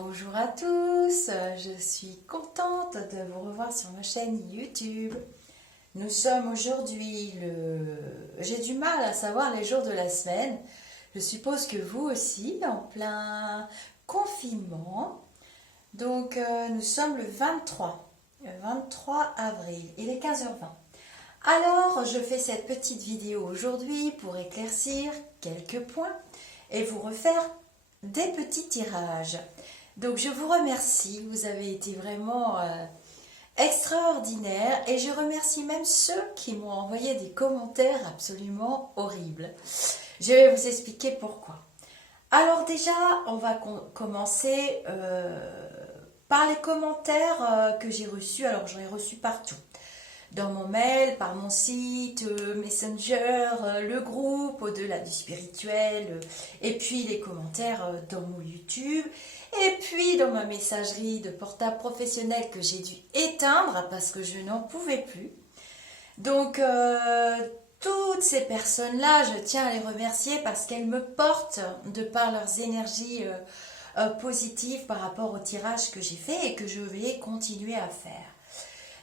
Bonjour à tous, je suis contente de vous revoir sur ma chaîne YouTube. Nous sommes aujourd'hui J'ai du mal à savoir les jours de la semaine. Je suppose que vous aussi, en plein confinement. Donc nous sommes le 23 avril, il est 15h20. Alors je fais cette petite vidéo aujourd'hui pour éclaircir quelques points et vous refaire des petits tirages. Donc je vous remercie, vous avez été vraiment extraordinaires et je remercie même ceux qui m'ont envoyé des commentaires absolument horribles. Je vais vous expliquer pourquoi. Alors déjà, on va commencer par les commentaires que j'ai reçus. Alors j'en ai reçu partout. Dans mon mail, par mon site, Messenger, le groupe Au-delà du spirituel, et puis les commentaires dans mon YouTube, et puis dans ma messagerie de portable professionnel que j'ai dû éteindre parce que je n'en pouvais plus. Donc, toutes ces personnes-là, je tiens à les remercier parce qu'elles me portent de par leurs énergies positives par rapport au tirage que j'ai fait et que je vais continuer à faire.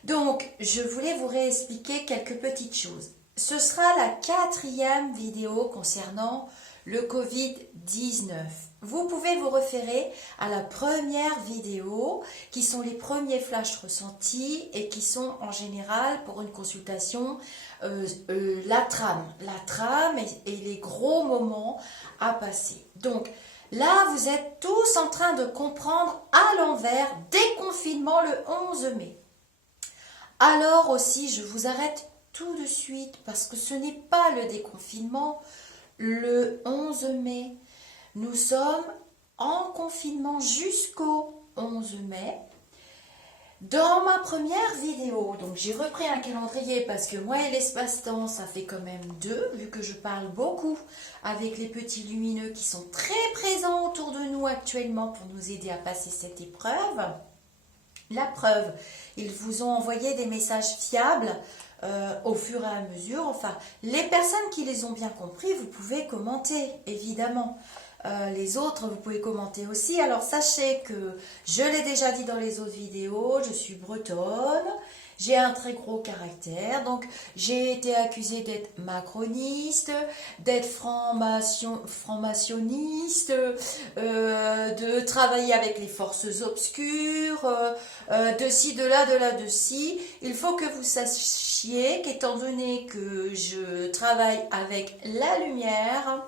Donc, je voulais vous réexpliquer quelques petites choses. Ce sera la 4e vidéo concernant le Covid-19. Vous pouvez vous référer à la première vidéo, qui sont les premiers flashs ressentis et qui sont en général pour une consultation la trame et les gros moments à passer. Donc, là, vous êtes tous en train de comprendre à l'envers, déconfinement le 11 mai. Alors aussi, je vous arrête tout de suite parce que ce n'est pas le déconfinement le 11 mai. Nous sommes en confinement jusqu'au 11 mai. Dans ma première vidéo, donc j'ai repris un calendrier parce que moi et l'espace-temps, ça fait quand même 2, vu que je parle beaucoup avec les petits lumineux qui sont très présents autour de nous actuellement pour nous aider à passer cette épreuve. La preuve, ils vous ont envoyé des messages fiables au fur et à mesure. Enfin, les personnes qui les ont bien compris, vous pouvez commenter, évidemment. Les autres, vous pouvez commenter aussi. Alors, sachez que je l'ai déjà dit dans les autres vidéos, je suis bretonne. J'ai un très gros caractère, donc j'ai été accusée d'être macroniste, d'être franc-maçonniste, de travailler avec les forces obscures, de ci, de là, de ci. Il faut que vous sachiez qu'étant donné que je travaille avec la lumière,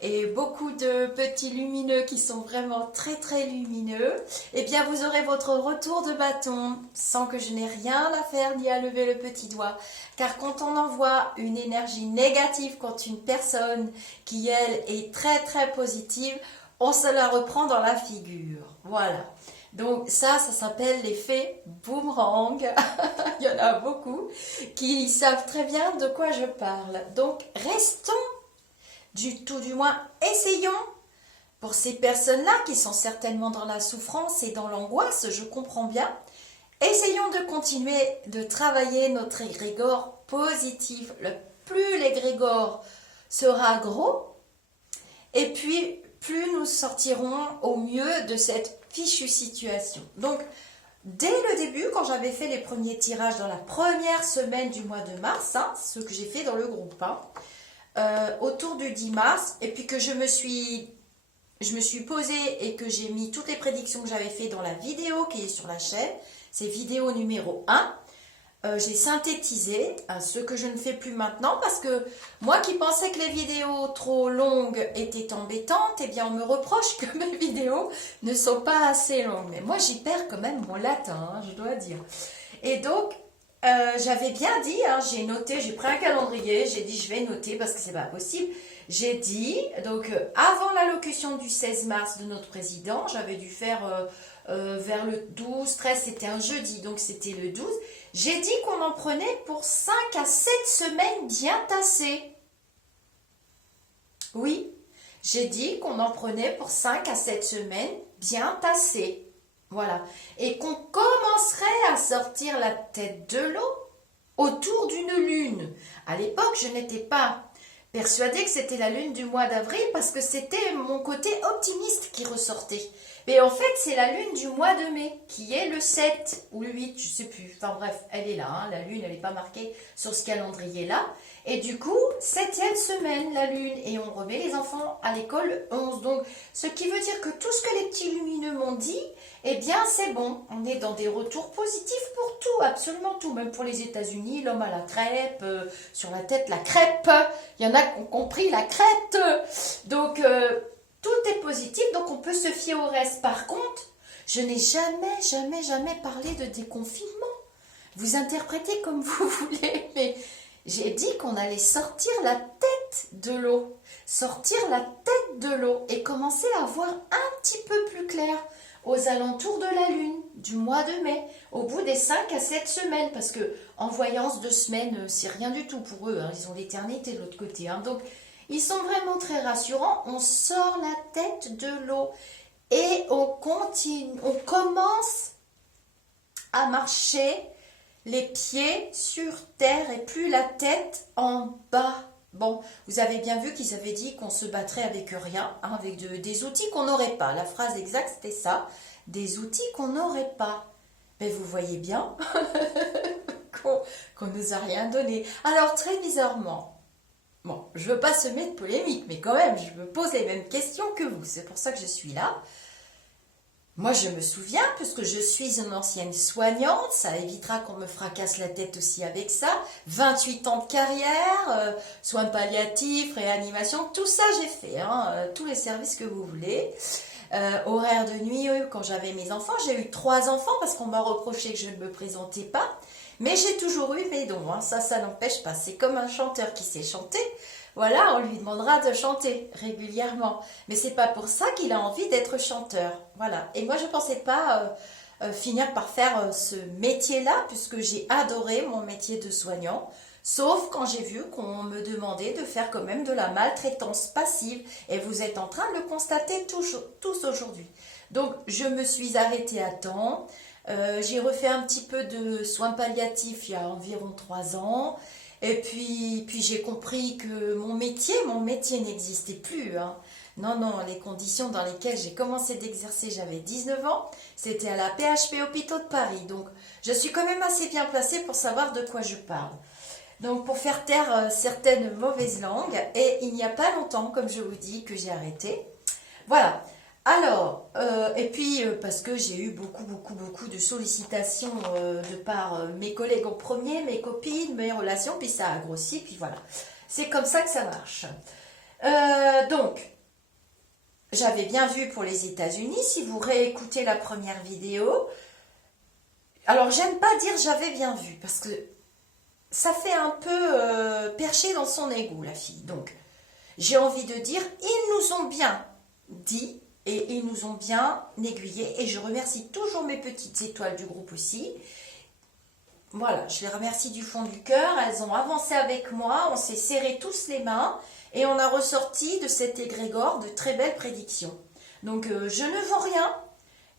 et beaucoup de petits lumineux qui sont vraiment très très lumineux, eh bien vous aurez votre retour de bâton sans que je n'ai rien à faire ni à lever le petit doigt. Car quand on envoie une énergie négative contre une personne qui elle est très très positive, on se la reprend dans la figure. Voilà. Donc ça s'appelle l'effet boomerang. Il y en a beaucoup qui savent très bien de quoi je parle. Donc restons tout du moins, essayons, pour ces personnes-là qui sont certainement dans la souffrance et dans l'angoisse, je comprends bien, essayons de continuer de travailler notre égrégore positif. Le plus l'égrégore sera gros, et puis plus nous sortirons au mieux de cette fichue situation. Donc, dès le début, quand j'avais fait les premiers tirages dans la première semaine du mois de mars, ce que j'ai fait dans le groupe, autour du 10 mars, et puis que je me suis posée et que j'ai mis toutes les prédictions que j'avais fait dans la vidéo qui est sur la chaîne, c'est vidéo numéro 1. J'ai synthétisé ce que je ne fais plus maintenant parce que moi qui pensais que les vidéos trop longues étaient embêtantes, eh bien on me reproche que mes vidéos ne sont pas assez longues. Mais moi j'y perds quand même mon latin, je dois dire. Et donc, j'avais bien dit, j'ai noté, j'ai pris un calendrier, j'ai dit je vais noter parce que c'est pas possible. J'ai dit, donc avant l'allocution du 16 mars de notre président, j'avais dû faire vers le 12, 13, c'était un jeudi, donc c'était le 12. J'ai dit qu'on en prenait pour 5 à 7 semaines bien tassées. Oui, j'ai dit qu'on en prenait pour 5 à 7 semaines bien tassées. Voilà. Et qu'on commencerait à sortir la tête de l'eau autour d'une lune. À l'époque, je n'étais pas persuadée que c'était la lune du mois d'avril parce que c'était mon côté optimiste qui ressortait. Mais en fait, c'est la lune du mois de mai, qui est le 7 ou le 8, je sais plus. Enfin bref, elle est là, hein, la lune, elle n'est pas marquée sur ce calendrier-là. Et du coup, 7e semaine, la lune, et on remet les enfants à l'école le 11. Donc, ce qui veut dire que tout ce que les petits lumineux m'ont dit, eh bien, c'est bon. On est dans des retours positifs pour tout, absolument tout. Même pour les États-Unis, l'homme à la crêpe, sur la tête, la crêpe. Il y en a qui ont compris la crête. Donc, tout est positif, donc on peut se fier au reste. Par contre, je n'ai jamais parlé de déconfinement. Vous interprétez comme vous voulez, mais j'ai dit qu'on allait sortir la tête de l'eau. Sortir la tête de l'eau et commencer à voir un petit peu plus clair aux alentours de la lune, du mois de mai, au bout des 5 à 7 semaines, parce que en voyance 2 semaines, c'est rien du tout pour eux, hein, ils ont l'éternité de l'autre côté. Hein, donc, ils sont vraiment très rassurants. On sort la tête de l'eau et on continue, on commence à marcher les pieds sur terre et plus la tête en bas. Bon, vous avez bien vu qu'ils avaient dit qu'on se battrait avec rien, hein, avec des outils qu'on n'aurait pas. La phrase exacte, c'était ça, des outils qu'on n'aurait pas. Mais vous voyez bien qu'on nous a rien donné. Alors, très bizarrement, bon, je ne veux pas semer de polémique, mais quand même, je me pose les mêmes questions que vous. C'est pour ça que je suis là. Moi, je me souviens, puisque je suis une ancienne soignante, ça évitera qu'on me fracasse la tête aussi avec ça. 28 ans de carrière, soins palliatifs, réanimation, tout ça j'ai fait, hein, tous les services que vous voulez. Horaire de nuit, quand j'avais mes enfants, j'ai eu 3 enfants parce qu'on m'a reproché que je ne me présentais pas. Mais j'ai toujours eu mes dons, hein. Ça n'empêche pas. C'est comme un chanteur qui sait chanter. Voilà, on lui demandera de chanter régulièrement. Mais c'est pas pour ça qu'il a envie d'être chanteur. Voilà. Et moi, je pensais pas finir par faire ce métier-là, puisque j'ai adoré mon métier de soignant. Sauf quand j'ai vu qu'on me demandait de faire quand même de la maltraitance passive. Et vous êtes en train de le constater tous aujourd'hui. Donc, je me suis arrêtée à temps. J'ai refait un petit peu de soins palliatifs il y a environ 3 ans. Et puis j'ai compris que mon métier n'existait plus. Hein. Non, les conditions dans lesquelles j'ai commencé d'exercer, j'avais 19 ans, c'était à la PHP Hôpitaux de Paris. Donc, je suis quand même assez bien placée pour savoir de quoi je parle. Donc, pour faire taire certaines mauvaises langues, et il n'y a pas longtemps, comme je vous dis, que j'ai arrêté. Voilà. Alors, et puis parce que j'ai eu beaucoup de sollicitations de par mes collègues en premier, mes copines, mes relations, puis ça a grossi, puis voilà. C'est comme ça que ça marche. Donc, j'avais bien vu pour les États-Unis, si vous réécoutez la première vidéo, alors j'aime pas dire j'avais bien vu, parce que ça fait un peu percher dans son ego, la fille. Donc, j'ai envie de dire, ils nous ont bien dit, et ils nous ont bien aiguillés. Et je remercie toujours mes petites étoiles du groupe aussi. Voilà, je les remercie du fond du cœur. Elles ont avancé avec moi. On s'est serré tous les mains. Et on a ressorti de cet égrégore de très belles prédictions. Donc, je ne vends rien.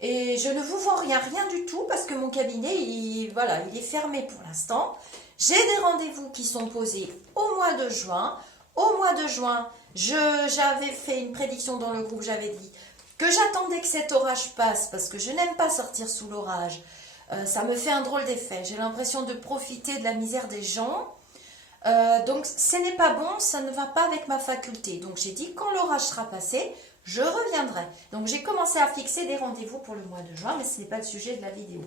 Et je ne vous vends rien du tout. Parce que mon cabinet, il est fermé pour l'instant. J'ai des rendez-vous qui sont posés au mois de juin. Au mois de juin, j'avais fait une prédiction dans le groupe. J'avais dit que j'attendais que cet orage passe, parce que je n'aime pas sortir sous l'orage. Ça me fait un drôle d'effet. J'ai l'impression de profiter de la misère des gens. Donc, ce n'est pas bon, ça ne va pas avec ma faculté. Donc, j'ai dit, quand l'orage sera passé, je reviendrai. Donc, j'ai commencé à fixer des rendez-vous pour le mois de juin, mais ce n'est pas le sujet de la vidéo.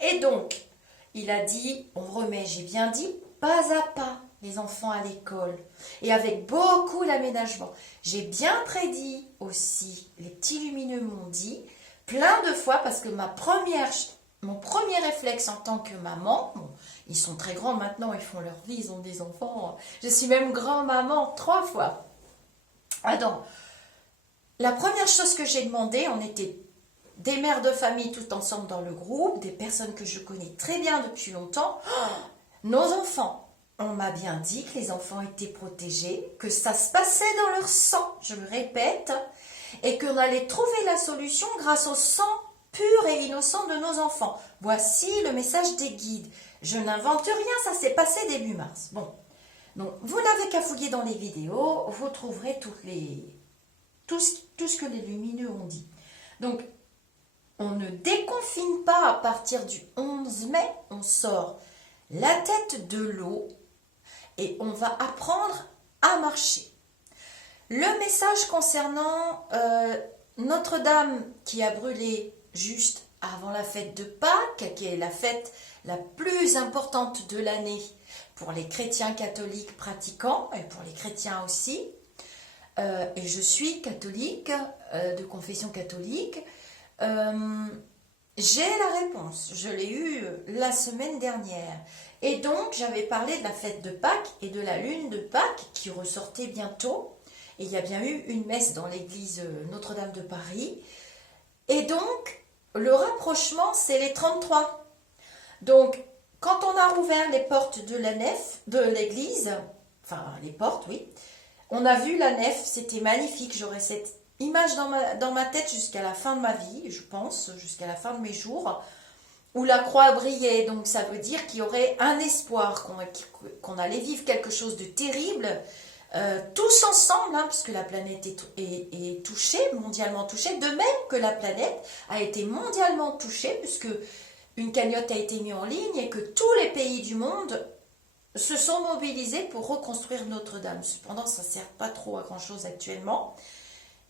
Et donc, il a dit, on remet, j'ai bien dit, pas à pas, les enfants à l'école, et avec beaucoup d'aménagement. J'ai bien prédit aussi, les petits lumineux m'ont dit, plein de fois, parce que mon premier réflexe en tant que maman, bon, ils sont très grands maintenant, ils font leur vie, ils ont des enfants, je suis même grand-maman 3 fois. Alors, la première chose que j'ai demandé, on était des mères de famille tout ensemble dans le groupe, des personnes que je connais très bien depuis longtemps, nos enfants. On m'a bien dit que les enfants étaient protégés, que ça se passait dans leur sang, je le répète, et qu'on allait trouver la solution grâce au sang pur et innocent de nos enfants. Voici le message des guides. Je n'invente rien, ça s'est passé début mars. Bon, Donc, vous n'avez qu'à fouiller dans les vidéos, vous trouverez tout ce que les lumineux ont dit. Donc, on ne déconfine pas à partir du 11 mai, on sort la tête de l'eau et on va apprendre à marcher. Le message concernant Notre-Dame qui a brûlé juste avant la fête de Pâques, qui est la fête la plus importante de l'année pour les chrétiens catholiques pratiquants et pour les chrétiens aussi. Et je suis catholique, de confession catholique. J'ai la réponse, je l'ai eue la semaine dernière. Et donc, j'avais parlé de la fête de Pâques et de la lune de Pâques qui ressortait bientôt. Et il y a bien eu une messe dans l'église Notre-Dame de Paris. Et donc, le rapprochement, c'est les 33. Donc, quand on a rouvert les portes de la nef, de l'église, enfin les portes, oui, on a vu la nef, c'était magnifique. J'aurai cette image dans ma tête jusqu'à la fin de ma vie, je pense, jusqu'à la fin de mes jours, où la croix brillait. Donc ça veut dire qu'il y aurait un espoir, qu'on allait vivre quelque chose de terrible, tous ensemble, hein, parce que la planète est touchée, mondialement touchée, de même que la planète a été mondialement touchée, puisque une cagnotte a été mise en ligne et que tous les pays du monde se sont mobilisés pour reconstruire Notre-Dame. Cependant, ça ne sert pas trop à grand-chose actuellement.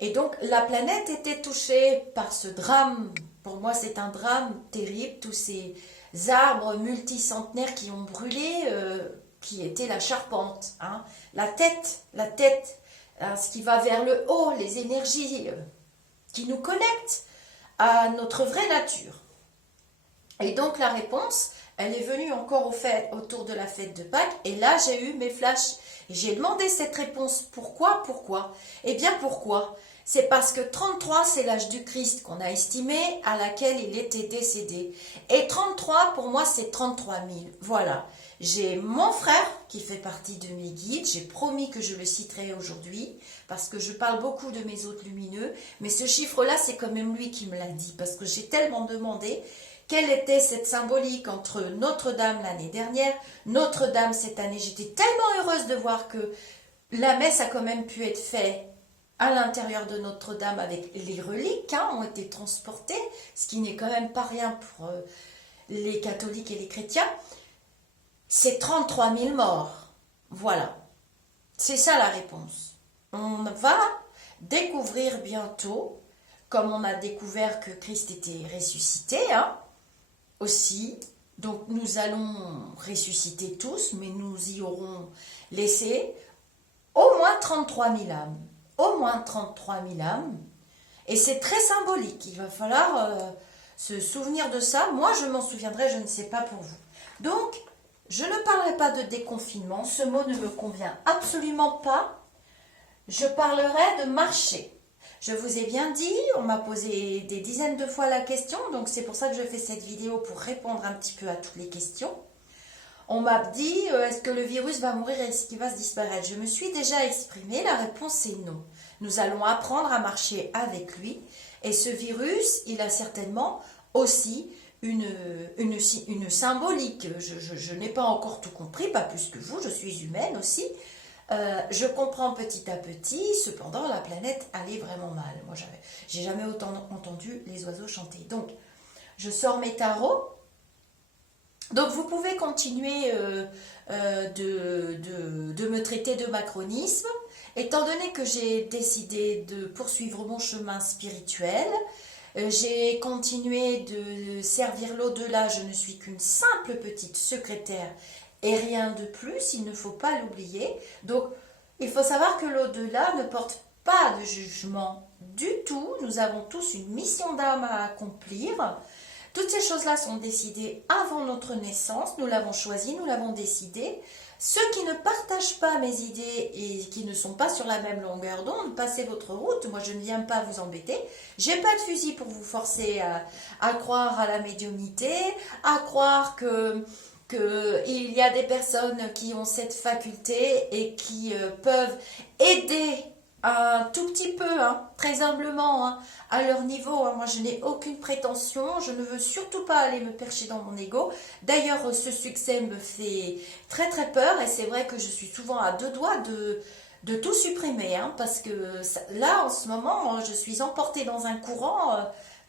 Et donc, la planète était touchée par ce drame. Pour moi, c'est un drame terrible. Tous ces arbres multicentenaires qui ont brûlé, qui étaient la charpente. Hein. La tête, hein, ce qui va vers le haut, les énergies qui nous connectent à notre vraie nature. Et donc, la réponse, elle est venue encore autour de la fête de Pâques. Et là, j'ai eu mes flashs. Et j'ai demandé cette réponse. Pourquoi? Eh bien, pourquoi? C'est parce que 33, c'est l'âge du Christ qu'on a estimé, à laquelle il était décédé. Et 33, pour moi, c'est 33 000. Voilà. J'ai mon frère qui fait partie de mes guides. J'ai promis que je le citerai aujourd'hui parce que je parle beaucoup de mes hôtes lumineux. Mais ce chiffre-là, c'est quand même lui qui me l'a dit parce que j'ai tellement demandé quelle était cette symbolique entre Notre-Dame l'année dernière, Notre-Dame cette année. J'étais tellement heureuse de voir que la messe a quand même pu être faite à l'intérieur de Notre-Dame avec les reliques, hein, ont été transportées, ce qui n'est quand même pas rien pour les catholiques et les chrétiens. C'est 33 000 morts. Voilà. C'est ça la réponse. On va découvrir bientôt, comme on a découvert que Christ était ressuscité, hein, aussi. Donc nous allons ressusciter tous, mais nous y aurons laissé au moins 33 000 âmes. Au moins 33 000 âmes. Et c'est très symbolique. Il va falloir se souvenir de ça. Moi, je m'en souviendrai, je ne sais pas pour vous. Donc, je ne parlerai pas de déconfinement. Ce mot ne me convient absolument pas. Je parlerai de marcher. Je vous ai bien dit, on m'a posé des dizaines de fois la question. Donc, c'est pour ça que je fais cette vidéo pour répondre un petit peu à toutes les questions. On m'a dit, est-ce que le virus va mourir, est-ce qu'il va se disparaître? Je me suis déjà exprimée, la réponse est non. Nous allons apprendre à marcher avec lui. Et ce virus, il a certainement aussi une symbolique. Je n'ai pas encore tout compris, pas plus que vous, je suis humaine aussi. Je comprends petit à petit, cependant la planète allait vraiment mal. Moi, j'ai jamais autant entendu les oiseaux chanter. Donc, je sors mes tarots. Donc vous pouvez continuer de me traiter de macronisme, étant donné que j'ai décidé de poursuivre mon chemin spirituel, j'ai continué de servir l'au-delà, je ne suis qu'une simple petite secrétaire et rien de plus, il ne faut pas l'oublier. Donc il faut savoir que l'au-delà ne porte pas de jugement du tout, nous avons tous une mission d'âme à accomplir. Toutes ces choses-là sont décidées avant notre naissance, nous l'avons choisi, nous l'avons décidé. Ceux qui ne partagent pas mes idées et qui ne sont pas sur la même longueur d'onde, passez votre route, moi je ne viens pas vous embêter. J'ai pas de fusil pour vous forcer à croire à la médiumnité, à croire que il y a des personnes qui ont cette faculté et qui peuvent aider un tout petit peu, hein, très humblement, hein, à leur niveau. Hein. Moi, je n'ai aucune prétention. Je ne veux surtout pas aller me percher dans mon ego. D'ailleurs, ce succès me fait très très peur. Et c'est vrai que je suis souvent à deux doigts de tout supprimer. Hein, parce que là, en ce moment, je suis emportée dans un courant,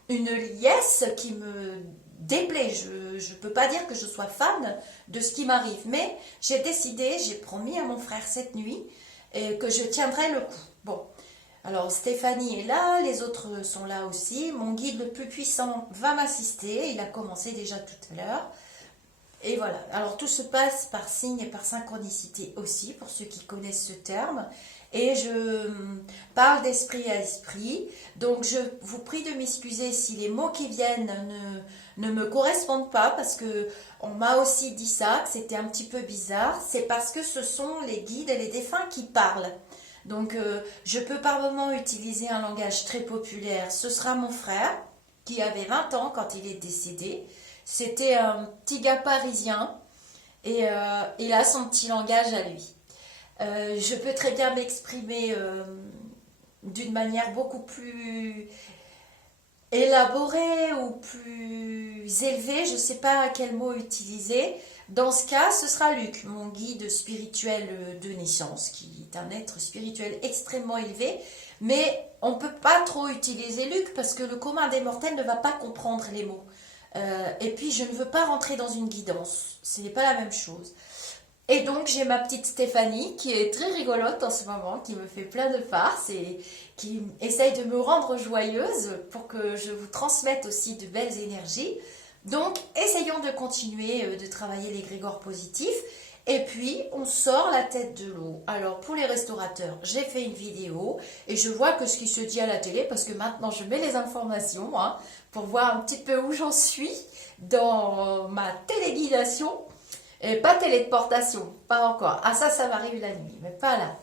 une liesse qui me déplaît. Je ne peux pas dire que je sois fan de ce qui m'arrive. Mais j'ai décidé, j'ai promis à mon frère cette nuit et que je tiendrai le coup. Bon, alors Stéphanie est là, les autres sont là aussi. Mon guide le plus puissant va m'assister, il a commencé déjà tout à l'heure. Et voilà, alors tout se passe par signe et par synchronicité aussi, pour ceux qui connaissent ce terme. Et je parle d'esprit à esprit, donc je vous prie de m'excuser si les mots qui viennent ne me correspondent pas, parce que on m'a aussi dit ça, que c'était un petit peu bizarre. C'est parce que ce sont les guides et les défunts qui parlent. Donc je peux par moment utiliser un langage très populaire. Ce sera mon frère, qui avait 20 ans quand il est décédé. C'était un petit gars parisien et il a son petit langage à lui. Je peux très bien m'exprimer d'une manière beaucoup plus élaborée ou plus élevée, je ne sais pas quel mot utiliser. Dans ce cas, ce sera Luc, mon guide spirituel de naissance, qui est un être spirituel extrêmement élevé. Mais on ne peut pas trop utiliser Luc parce que le commun des mortels ne va pas comprendre les mots. Et puis, je ne veux pas rentrer dans une guidance. Ce n'est pas la même chose. Et donc, j'ai ma petite Stéphanie qui est très rigolote en ce moment, qui me fait plein de farces et qui essaye de me rendre joyeuse pour que je vous transmette aussi de belles énergies. Donc, essayons de continuer de travailler les grégores positifs. Et puis, on sort la tête de l'eau. Alors, pour les restaurateurs, j'ai fait une vidéo et je vois que ce qui se dit à la télé, parce que maintenant, je mets les informations hein, pour voir un petit peu où j'en suis dans ma téléguidation. Et pas téléportation, pas encore. Ah ça m'arrive la nuit, mais pas là.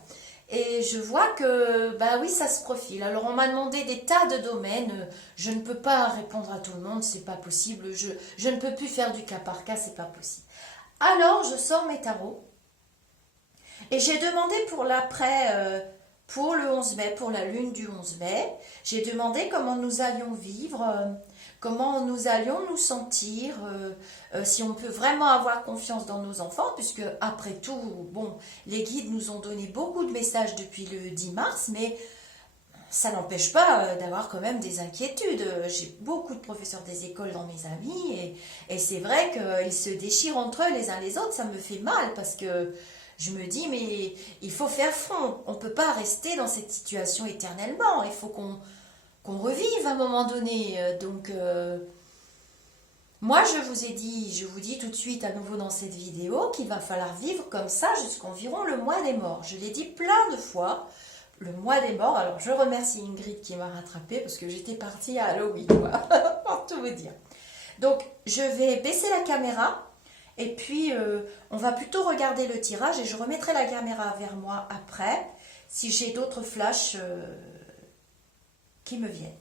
Et je vois que, bah oui, ça se profile. Alors on m'a demandé des tas de domaines. Je ne peux pas répondre à tout le monde, c'est pas possible. Je ne peux plus faire du cas par cas, c'est pas possible. Alors je sors mes tarots et j'ai demandé pour l'après, pour le 11 mai, pour la lune du 11 mai, j'ai demandé comment nous allions vivre, comment nous allions nous sentir, si on peut vraiment avoir confiance dans nos enfants, puisque après tout, bon, les guides nous ont donné beaucoup de messages depuis le 10 mars, mais ça n'empêche pas d'avoir quand même des inquiétudes. J'ai beaucoup de professeurs des écoles dans mes amis, et c'est vrai qu'ils se déchirent entre eux les uns les autres, ça me fait mal, parce que je me dis, mais il faut faire front, on ne peut pas rester dans cette situation éternellement, il faut qu'on revive à un moment donné. Donc, moi, je vous ai dit, je vous dis tout de suite à nouveau dans cette vidéo qu'il va falloir vivre comme ça jusqu'environ le mois des morts. Je l'ai dit plein de fois, le mois des morts. Alors, je remercie Ingrid qui m'a rattrapée parce que j'étais partie à Halloween, pour tout vous dire. Donc, je vais baisser la caméra et puis on va plutôt regarder le tirage et je remettrai la caméra vers moi après si j'ai d'autres flashs qui me viennent.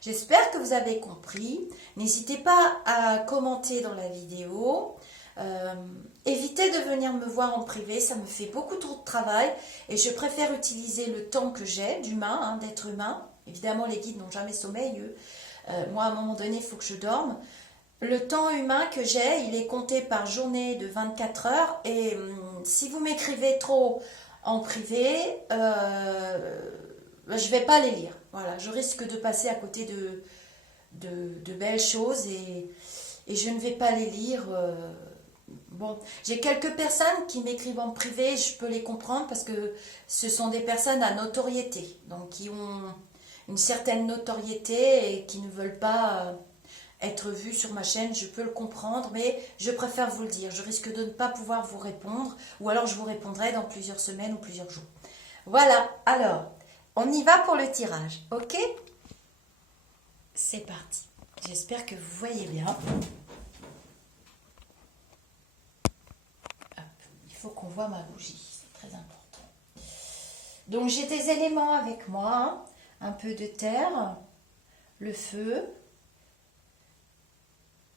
J'espère que vous avez compris. N'hésitez pas à commenter dans la vidéo. Évitez de venir me voir en privé, ça me fait beaucoup trop de travail et je préfère utiliser le temps que j'ai d'humain, hein, d'être humain. Évidemment, les guides n'ont jamais sommeil, eux. Moi, à un moment donné, il faut que je dorme. Le temps humain que j'ai, il est compté par journée de 24 heures et si vous m'écrivez trop en privé, je ne vais pas les lire. Voilà, je risque de passer à côté de belles choses et je ne vais pas les lire. Bon, j'ai quelques personnes qui m'écrivent en privé, je peux les comprendre parce que ce sont des personnes à notoriété, donc qui ont une certaine notoriété et qui ne veulent pas être vues sur ma chaîne, je peux le comprendre, mais je préfère vous le dire, je risque de ne pas pouvoir vous répondre, ou alors je vous répondrai dans plusieurs semaines ou plusieurs jours. Voilà, alors, on y va pour le tirage, ok? C'est parti. J'espère que vous voyez bien. Hop, il faut qu'on voit ma bougie, c'est très important. Donc j'ai des éléments avec moi, hein. Un peu de terre, le feu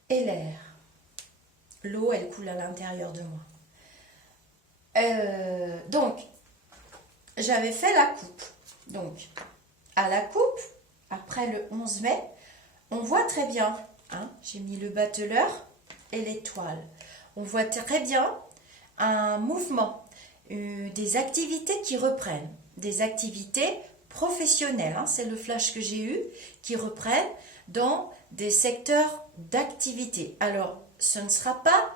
et l'air. L'eau, elle coule à l'intérieur de moi. Donc, j'avais fait la coupe. Donc, à la coupe, après le 11 mai, on voit très bien, hein, j'ai mis le batteleur et l'étoile. On voit très bien un mouvement, des activités qui reprennent, des activités professionnelles, hein, c'est le flash que j'ai eu, qui reprennent dans des secteurs d'activité. Alors, ce ne sera pas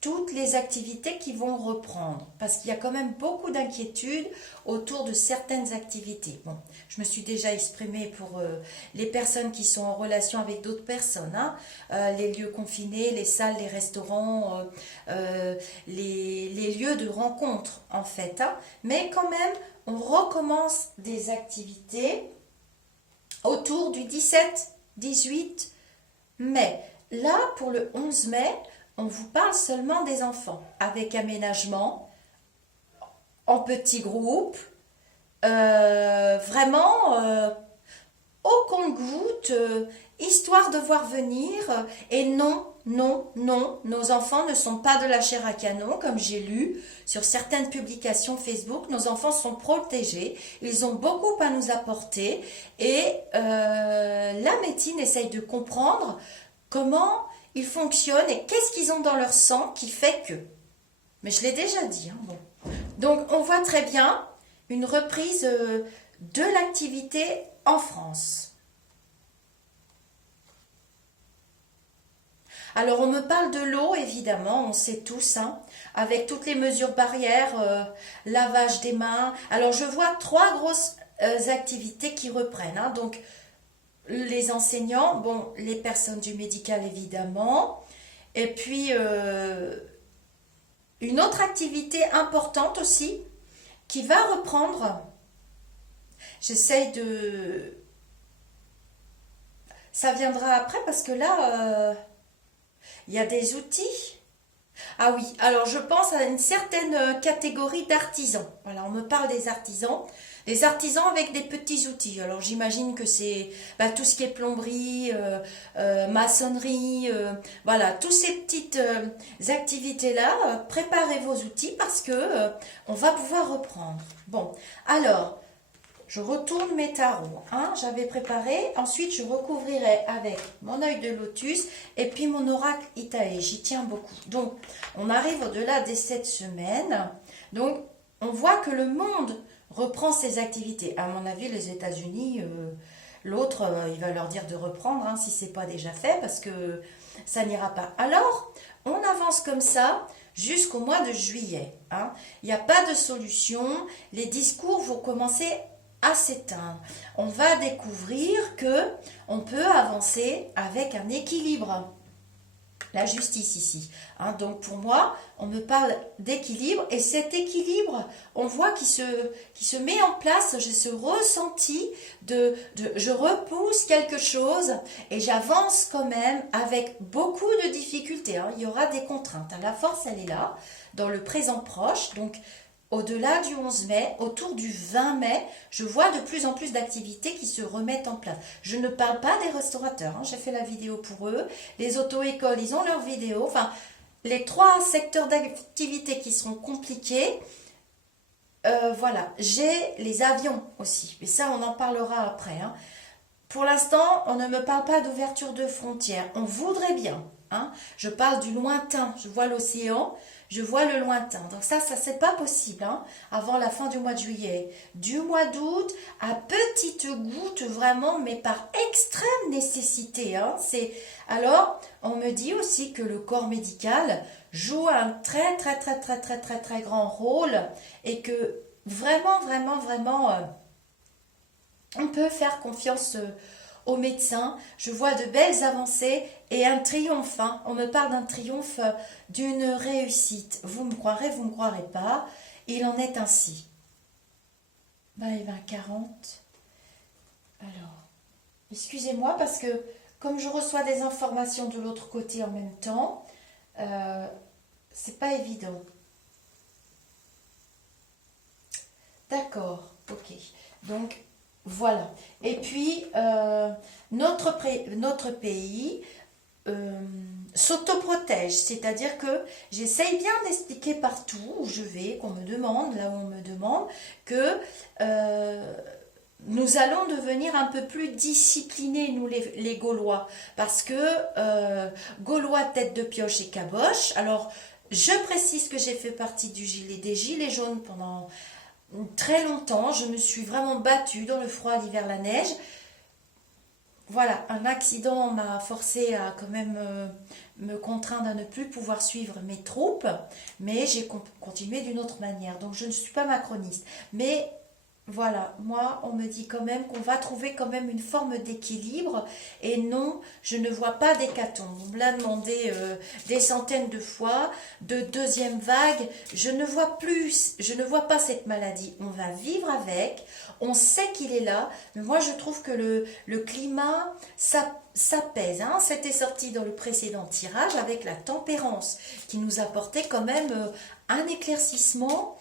toutes les activités qui vont reprendre, parce qu'il y a quand même beaucoup d'inquiétudes autour de certaines activités. Bon, je me suis déjà exprimée pour les personnes qui sont en relation avec d'autres personnes, hein, les lieux confinés, les salles, les restaurants, les lieux de rencontre en fait. Hein. Mais quand même, on recommence des activités autour du 17-18 mai. Là, pour le 11 mai, on vous parle seulement des enfants, avec aménagement, en petits groupes, vraiment au compte-gouttes, histoire de voir venir. Et non, non, non, nos enfants ne sont pas de la chair à canon, comme j'ai lu sur certaines publications Facebook. Nos enfants sont protégés, ils ont beaucoup à nous apporter. Et la médecine essaye de comprendre comment ils fonctionnent et qu'est-ce qu'ils ont dans leur sang qui fait que. Mais je l'ai déjà dit. Hein, bon. Donc on voit très bien une reprise de l'activité en France. Alors on me parle de l'eau, évidemment, on sait tous, hein, avec toutes les mesures barrières, lavage des mains. Alors je vois trois grosses activités qui reprennent. Hein, donc les enseignants, bon, les personnes du médical évidemment, et puis une autre activité importante aussi qui va reprendre. J'essaye de... Ça viendra après parce que là, il y a des outils. Ah oui, alors je pense à une certaine catégorie d'artisans. Voilà, on me parle des artisans. Des artisans avec des petits outils. Alors j'imagine que c'est tout ce qui est plomberie, maçonnerie, voilà, toutes ces petites activités-là. Préparez vos outils parce que on va pouvoir reprendre. Bon, alors, je retourne mes tarots. Hein, j'avais préparé. Ensuite, je recouvrirai avec mon œil de lotus et puis mon oracle Itaé. J'y tiens beaucoup. Donc, on arrive au-delà des 7 semaines. Donc, on voit que le monde reprend ses activités. À mon avis, les États-Unis, l'autre, il va leur dire de reprendre hein, si ce n'est pas déjà fait parce que ça n'ira pas. Alors, on avance comme ça jusqu'au mois de juillet. Hein. Il n'y a pas de solution. Les discours vont commencer à s'éteindre. On va découvrir que on peut avancer avec un équilibre. La justice ici. Hein, donc pour moi, on me parle d'équilibre et cet équilibre, on voit qu'il se met en place. J'ai ce ressenti je repousse quelque chose et j'avance quand même avec beaucoup de difficultés. Hein. Il y aura des contraintes. La force, elle est là, dans le présent proche. Donc au-delà du 11 mai, autour du 20 mai, je vois de plus en plus d'activités qui se remettent en place. Je ne parle pas des restaurateurs, hein, j'ai fait la vidéo pour eux. Les auto-écoles, ils ont leurs vidéos. Enfin, les trois secteurs d'activité qui seront compliqués. Voilà, j'ai les avions aussi. Mais ça, on en parlera après. Hein. Pour l'instant, on ne me parle pas d'ouverture de frontières. On voudrait bien. Hein. Je parle du lointain. Je vois l'océan. Je vois le lointain. Donc ça c'est pas possible hein, avant la fin du mois de juillet. Du mois d'août, à petites gouttes vraiment, mais par extrême nécessité. Hein. Alors, on me dit aussi que le corps médical joue un très grand rôle et que vraiment, on peut faire confiance aux médecins. Je vois de belles avancées et un triomphe. Hein. On me parle d'un triomphe, d'une réussite. Vous me croirez pas. Il en est ainsi. 20 et 20, 40. Alors, excusez-moi parce que comme je reçois des informations de l'autre côté en même temps, c'est pas évident. D'accord, ok. Donc, voilà. Et puis, notre pays s'autoprotège, c'est-à-dire que j'essaye bien d'expliquer partout où je vais, qu'on me demande, là où on me demande, que nous allons devenir un peu plus disciplinés, nous les Gaulois, parce que Gaulois, tête de pioche et caboche. Alors, je précise que j'ai fait partie des gilets jaunes pendant très longtemps. Je me suis vraiment battue dans le froid, l'hiver, la neige. Voilà, un accident m'a forcé à quand même me contraindre à ne plus pouvoir suivre mes troupes, mais j'ai continué d'une autre manière. Donc je ne suis pas macroniste. Mais voilà, moi, on me dit quand même qu'on va trouver quand même une forme d'équilibre. Et non, je ne vois pas d'hécatombe. On me l'a demandé des centaines de fois, de deuxième vague. Je ne vois pas cette maladie. On va vivre avec. On sait qu'il est là. Mais moi, je trouve que le climat, ça pèse. Hein. C'était sorti dans le précédent tirage avec la tempérance qui nous apportait quand même un éclaircissement,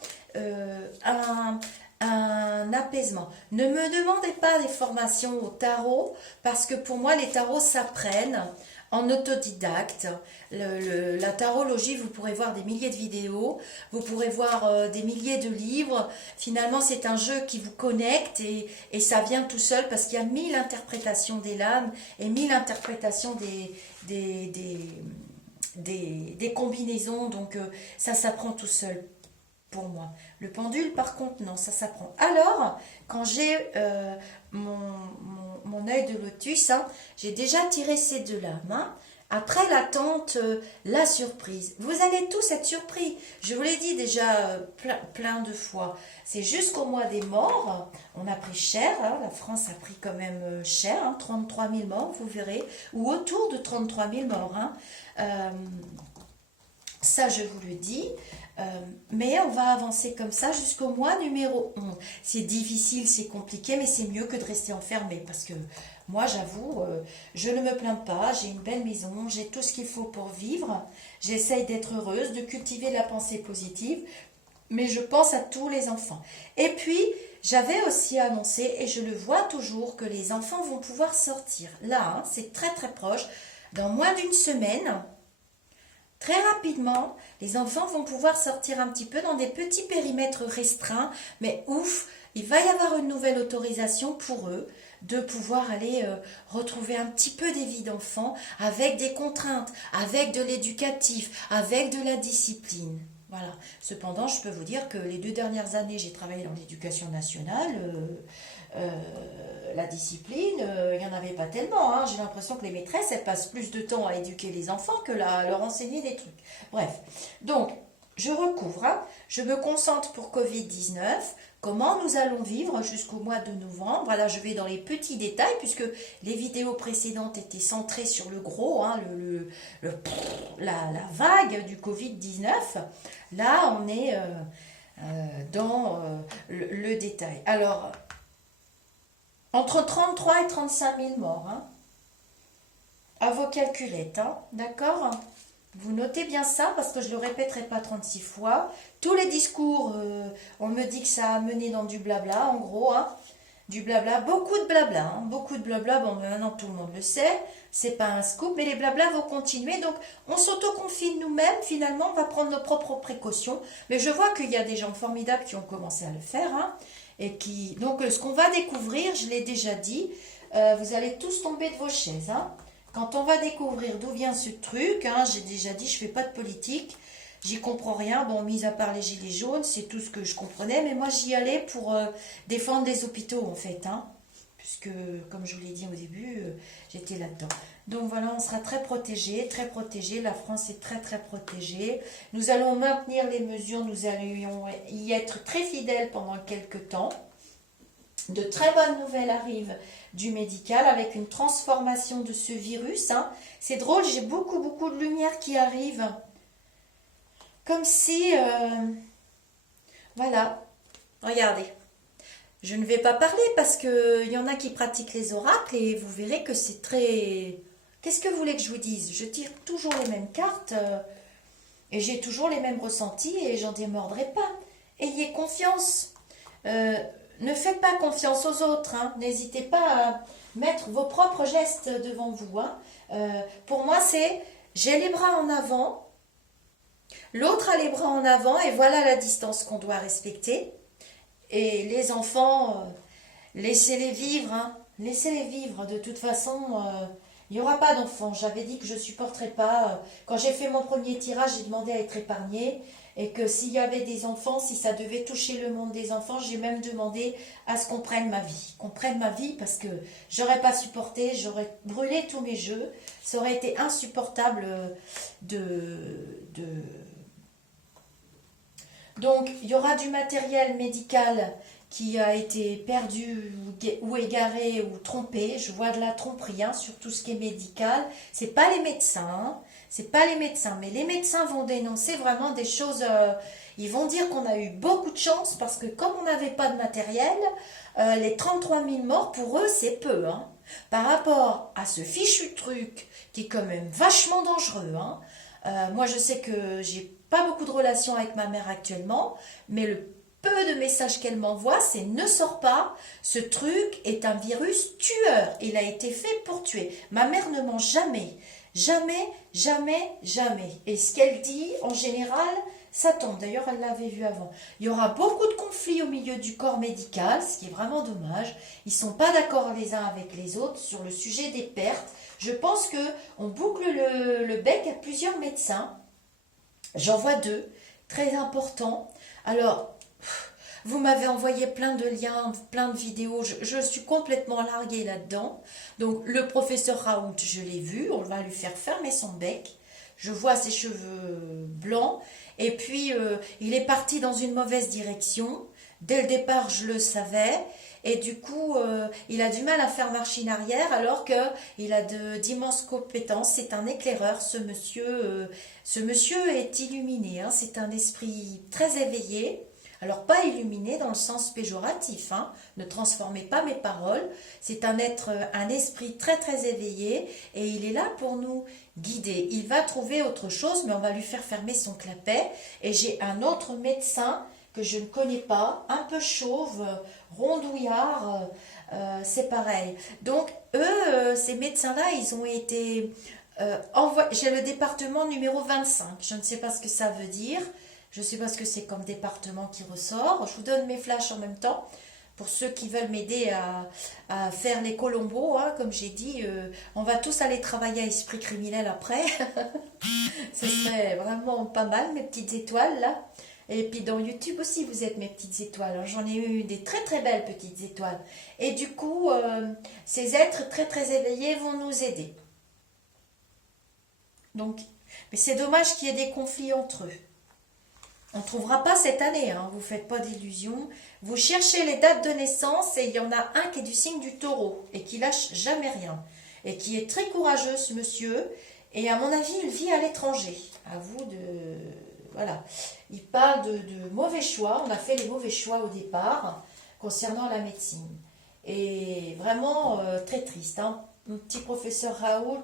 un apaisement. Ne me demandez pas des formations au tarot parce que pour moi les tarots s'apprennent en autodidacte. La tarologie, vous pourrez voir des milliers de vidéos, vous pourrez voir des milliers de livres. Finalement, c'est un jeu qui vous connecte et ça vient tout seul parce qu'il y a 1000 interprétations des lames et 1000 interprétations des combinaisons. Donc ça s'apprend tout seul. Pour moi. Le pendule, par contre, non, ça s'apprend. Alors, quand j'ai mon œil de lotus, hein, j'ai déjà tiré ces deux lames. Hein. Après l'attente, la surprise. Vous allez tous être surpris. Je vous l'ai dit déjà plein de fois. C'est jusqu'au mois des morts. On a pris cher. Hein, la France a pris quand même cher. Hein, 33 000 morts, vous verrez. Ou autour de 33 000 morts. Hein. Ça, je vous le dis. Mais on va avancer comme ça jusqu'au mois numéro 11. C'est difficile, c'est compliqué, mais c'est mieux que de rester enfermé. Parce que moi, j'avoue, je ne me plains pas. J'ai une belle maison, j'ai tout ce qu'il faut pour vivre. J'essaye d'être heureuse, de cultiver la pensée positive. Mais je pense à tous les enfants. Et puis, j'avais aussi annoncé, et je le vois toujours, que les enfants vont pouvoir sortir. Là, hein, c'est très très proche. Dans moins d'une semaine... Très rapidement, les enfants vont pouvoir sortir un petit peu dans des petits périmètres restreints, mais ouf, il va y avoir une nouvelle autorisation pour eux de pouvoir aller retrouver un petit peu des vies d'enfants avec des contraintes, avec de l'éducatif, avec de la discipline. Voilà. Cependant, je peux vous dire que les 2 dernières années, j'ai travaillé dans l'éducation nationale. La discipline, il n'y en avait pas tellement. Hein. J'ai l'impression que les maîtresses, elles passent plus de temps à éduquer les enfants que à leur enseigner des trucs. Bref, donc, je recouvre. Hein. Je me concentre pour Covid-19. Comment nous allons vivre jusqu'au mois de novembre. Voilà, je vais dans les petits détails puisque les vidéos précédentes étaient centrées sur le gros, hein, la vague du Covid-19. Là, on est dans le détail. Alors, entre 33 et 35 000 morts, hein, à vos calculettes, hein, d'accord? Vous notez bien ça parce que je ne le répéterai pas 36 fois. Tous les discours, on me dit que ça a mené dans du blabla, en gros, hein, du blabla, beaucoup de blabla, hein, beaucoup de blabla. Bon, maintenant tout le monde le sait, c'est pas un scoop, mais les blabla vont continuer. Donc, on s'auto-confine nous-mêmes, finalement, on va prendre nos propres précautions. Mais je vois qu'il y a des gens formidables qui ont commencé à le faire, hein, et qui... Donc, ce qu'on va découvrir, je l'ai déjà dit, vous allez tous tomber de vos chaises, hein. Quand on va découvrir d'où vient ce truc, hein, j'ai déjà dit, je fais pas de politique, j'y comprends rien. Bon, mis à part les gilets jaunes, c'est tout ce que je comprenais, mais moi j'y allais pour défendre les hôpitaux en fait, hein, puisque comme je vous l'ai dit au début, j'étais là-dedans. Donc voilà, on sera très protégés, la France est très très protégée. Nous allons maintenir les mesures, nous allons y être très fidèles pendant quelques temps. De très bonnes nouvelles arrivent du médical avec une transformation de ce virus. Hein. C'est drôle, j'ai beaucoup de lumière qui arrive. Comme si... voilà. Regardez. Je ne vais pas parler parce qu'il y en a qui pratiquent les oracles et vous verrez que c'est très... Qu'est-ce que vous voulez que je vous dise? Je tire toujours les mêmes cartes et j'ai toujours les mêmes ressentis et j'en démordrai pas. Ayez confiance. Ne faites pas confiance aux autres, hein. N'hésitez pas à mettre vos propres gestes devant vous. Hein. Pour moi, c'est j'ai les bras en avant, l'autre a les bras en avant et voilà la distance qu'on doit respecter. Et les enfants, laissez-les vivre, hein. Laissez-les vivre. De toute façon, il n'y aura pas d'enfants. J'avais dit que je ne supporterais pas. Quand j'ai fait mon premier tirage, j'ai demandé à être épargnée. Et que s'il y avait des enfants, si ça devait toucher le monde des enfants, j'ai même demandé à ce qu'on prenne ma vie. Qu'on prenne ma vie parce que j'aurais pas supporté, j'aurais brûlé tous mes jeux. Ça aurait été insupportable de... Donc, il y aura du matériel médical qui a été perdu ou égaré ou trompé. Je vois de la tromperie hein, sur tout ce qui est médical. C'est pas les médecins, hein. C'est pas les médecins, mais les médecins vont dénoncer vraiment des choses. Ils vont dire qu'on a eu beaucoup de chance parce que comme on n'avait pas de matériel, les 33 000 morts pour eux c'est peu, hein. Par rapport à ce fichu truc qui est quand même vachement dangereux, hein. Moi je sais que j'ai pas beaucoup de relations avec ma mère actuellement, mais le peu de messages qu'elle m'envoie, c'est ne sors pas, ce truc est un virus tueur, il a été fait pour tuer. Ma mère ne ment jamais, jamais, jamais, jamais. Et ce qu'elle dit, en général, ça tombe. D'ailleurs, elle l'avait vu avant. Il y aura beaucoup de conflits au milieu du corps médical, ce qui est vraiment dommage. Ils sont pas d'accord les uns avec les autres sur le sujet des pertes. Je pense que on boucle le bec à plusieurs médecins. J'en vois deux, très importants. Alors, vous m'avez envoyé plein de liens, plein de vidéos. Je suis complètement larguée là-dedans. Donc, le professeur Raoult, je l'ai vu. On va lui faire fermer son bec. Je vois ses cheveux blancs. Et puis, il est parti dans une mauvaise direction. Dès le départ, je le savais. Et du coup, il a du mal à faire machine arrière alors qu'il a d'immenses compétences. C'est un éclaireur, ce monsieur. Ce monsieur est illuminé, hein. C'est un esprit très éveillé. Alors pas illuminé dans le sens péjoratif, hein. Ne transformez pas mes paroles. C'est un être, un esprit très très éveillé et il est là pour nous guider. Il va trouver autre chose, mais on va lui faire fermer son clapet. Et j'ai un autre médecin que je ne connais pas, un peu chauve, rondouillard, c'est pareil. Donc eux, ces médecins-là, ils ont été j'ai le département numéro 25. Je ne sais pas ce que ça veut dire. Je ne sais pas ce que c'est comme département qui ressort. Je vous donne mes flashs en même temps. Pour ceux qui veulent m'aider à faire les colombos, hein, comme j'ai dit, on va tous aller travailler à Esprit Criminel après. Ce serait vraiment pas mal, mes petites étoiles là. Et puis dans YouTube aussi, vous êtes mes petites étoiles. J'en ai eu des très très belles petites étoiles. Et du coup, ces êtres très très éveillés vont nous aider. Donc, mais c'est dommage qu'il y ait des conflits entre eux. On ne trouvera pas cette année, hein, vous ne faites pas d'illusions. Vous cherchez les dates de naissance et il y en a un qui est du signe du taureau et qui lâche jamais rien. Et qui est très courageux, ce monsieur. Et à mon avis, il vit à l'étranger. À vous de... Voilà. Il parle de mauvais choix. On a fait les mauvais choix au départ concernant la médecine. Et vraiment très triste, hein. Mon petit professeur Raoult,